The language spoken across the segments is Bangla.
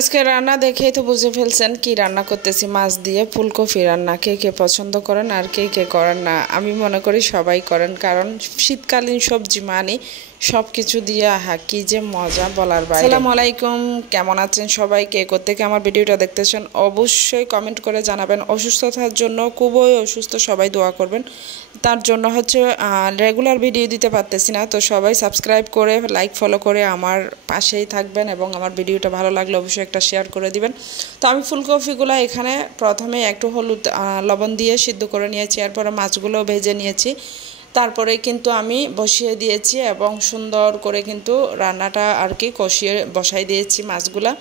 আজকে রান্না দেখেই তো বুঝে ফেলছেন কি রান্না করতেছি। মাছ দিয়ে ফুলকপি রান্না। কে কে পছন্দ করেন আর কে কে করেন না, আমি মনে করি সবাই করেন, কারণ শীতকালীন সবজি মানে সব কিছু দিয়ে আহা কি যে মজা বলার বাইরে। আসসালামু আলাইকুম, কেমন আছেন সবাই? কে কোত্থেকে আমার ভিডিওটা দেখতেছেন অবশ্যই কমেন্ট করে জানাবেন। অসুস্থতার জন্য খুবই অসুস্থ, সবাই দোয়া করবেন। তার জন্য হচ্ছে রেগুলার ভিডিও দিতে পারতেছি না, তো সবাই সাবস্ক্রাইব করে লাইক ফলো করে আমার পাশেই থাকবেন এবং আমার ভিডিওটা ভালো লাগলে অবশ্যই একটা শেয়ার করে দিবেন। তো আমি ফুলকপিগুলো এখানে প্রথমে একটু হলুদ লবণ দিয়ে সিদ্ধ করে নিয়েছি, এরপরে মাছগুলো ভেজে নিয়েছি, তারপরে কিন্তু আমি বসিয়ে দিয়েছি এবং সুন্দর করে কিন্তু রান্নাটা আর কি কষিয়ে বসাই দিয়েছি। মাছগুলা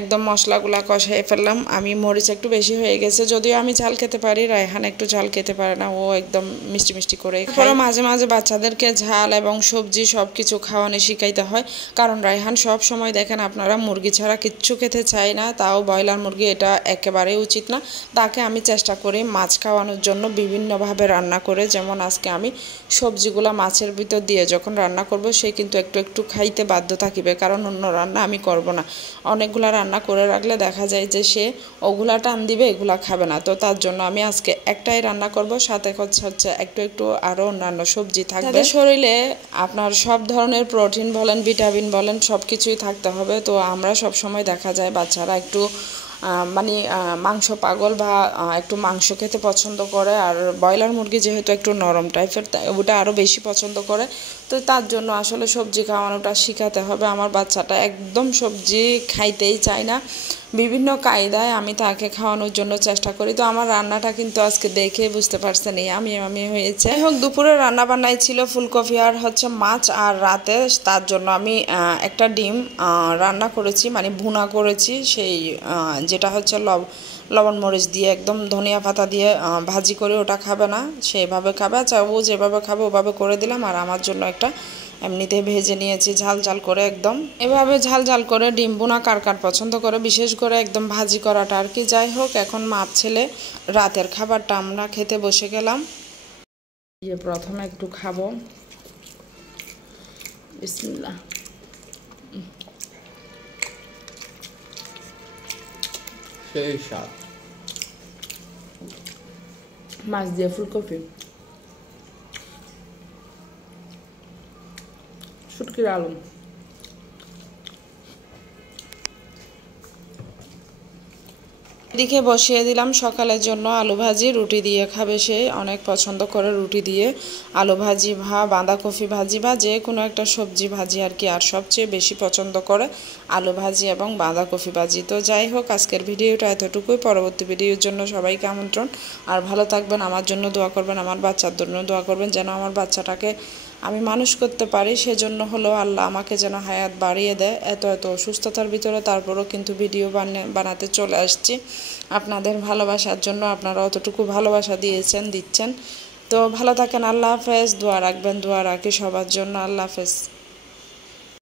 একদম মশলাগুলা কষাই ফেললাম। আমি মরিচ একটু বেশি হয়ে গেছে, যদিও আমি ঝাল খেতে পারি, রায়হান একটু ঝাল খেতে পারে না, ও একদম মিষ্টি মিষ্টি করে খায়। মাঝে মাঝে বাচ্চাদেরকে ঝাল এবং সবজি সব কিছু খাওয়ানো শিখাইতে হয়, কারণ রায়হান সব সময় দেখেন আপনারা মুরগি ছাড়া কিচ্ছু খেতে চায় না, তাও ব্রয়লার মুরগি, এটা একেবারেই উচিত না। তাকে আমি চেষ্টা করি মাছ খাওয়ানোর জন্য বিভিন্নভাবে রান্না করে, যেমন আজকে আমি সবজিগুলা মাছের ভিতর দিয়ে যখন রান্না করব সে কিন্তু একটু একটু খাইতে বাধ্য থাকিবে, কারণ অন্য রান্না আমি করব না। অনেকগুলা রান্না করে রাখলে দেখা যায় যে সে ওগুলা টান দিবে, এগুলা খাবে না। তো তার জন্য আমি আজকে একটাই রান্না করব, সাথে হচ্ছে একটু একটু আরও অন্যান্য সবজি থাকবে। শরীরে আপনার সব ধরনের প্রোটিন বলেন, ভিটামিন বলেন, সব কিছুই থাকতে হবে। তো আমরা সব সময় দেখা যায় বাচ্চারা একটু মানে মাংস পাগল বা একটু মাংস খেতে পছন্দ করে, আর ব্রয়লার মুরগি যেহেতু একটু নরম টাইপের, ওটা আরও বেশি পছন্দ করে। তো তার জন্য আসলে সবজি খাওয়ানোটা শিখাতে হবে। আমার বাচ্চাটা একদম সবজি খাইতেই চায় না, বিভিন্ন কায়দায় আমি তাকে খাওয়ানোর জন্য চেষ্টা করি। তো আমার রান্নাটা কিন্তু আজকে দেখে বুঝতে পারছেন এই আমি হয়েছে। যাই হোক, দুপুরে রান্না বান্নাই ছিল ফুলকপি আর হচ্ছে মাছ, আর রাতে তার জন্য আমি একটা ডিম রান্না করেছি, মানে ভুনা করেছি, সেই যেটা হচ্ছে লবণ মরিচ দিয়ে একদম ধনিয়া পাতা দিয়ে ভাজি করে, ওটা খাবে না, সেইভাবে খাবে। আচ্ছা, ও যেভাবে খাবে ওভাবে করে দিলাম। আর আমার জন্য একটা এমনিতে ভেজে নিয়েছি ঝাল ঝাল করে, একদম এভাবে ঝাল ঝাল করে ডিম ভুনা কার কার পছন্দ করে, বিশেষ করে একদম ভাজি করাটা আর কি। যাই হোক, এখন মাপ ছেলে রাতের খাবারটা আমরা খেতে বসে গেলাম। প্রথমে একটু খাবো, বিসমিল্লাহ। সেই স্বাদ, মাছ দিয়ে ফুলকপি, শুটকির আলু। এদিকে বসিয়ে দিলাম সকালের জন্য আলু ভাজি, রুটি দিয়ে খাবে সে, অনেক পছন্দ করে রুটি দিয়ে আলু ভাজি বা বাঁধাকপি ভাজি বা যে কোনো একটা সবজি ভাজি আর কি। আর সবচেয়ে বেশি পছন্দ করে আলু ভাজি এবং বাঁধাকপি ভাজি। তো যাই হোক, আজকের ভিডিওটা এতটুকুই। পরবর্তী ভিডিওর জন্য সবাইকে আমন্ত্রণ। আর ভালো থাকবেন, আমার জন্য দোয়া করবেন, আমার বাচ্চার জন্য দোয়া করবেন, যেন আমার বাচ্চাটাকে আমি মানুষ করতে পারি। সেজন্য হলো আল্লাহ আমাকে যেন হায়াত বাড়িয়ে দেয়। এত অসুস্থতার ভিতরে তারপরও কিন্তু ভিডিও বানাতে চলে আসছি আপনাদের ভালোবাসার জন্য। আপনারা অতটুকু ভালোবাসা দিচ্ছেন। তো ভালো থাকেন, আল্লাহ হাফেজ। দোয়া রাখবেন, দোয়া রাখি সবার জন্য। আল্লাহ হাফেজ।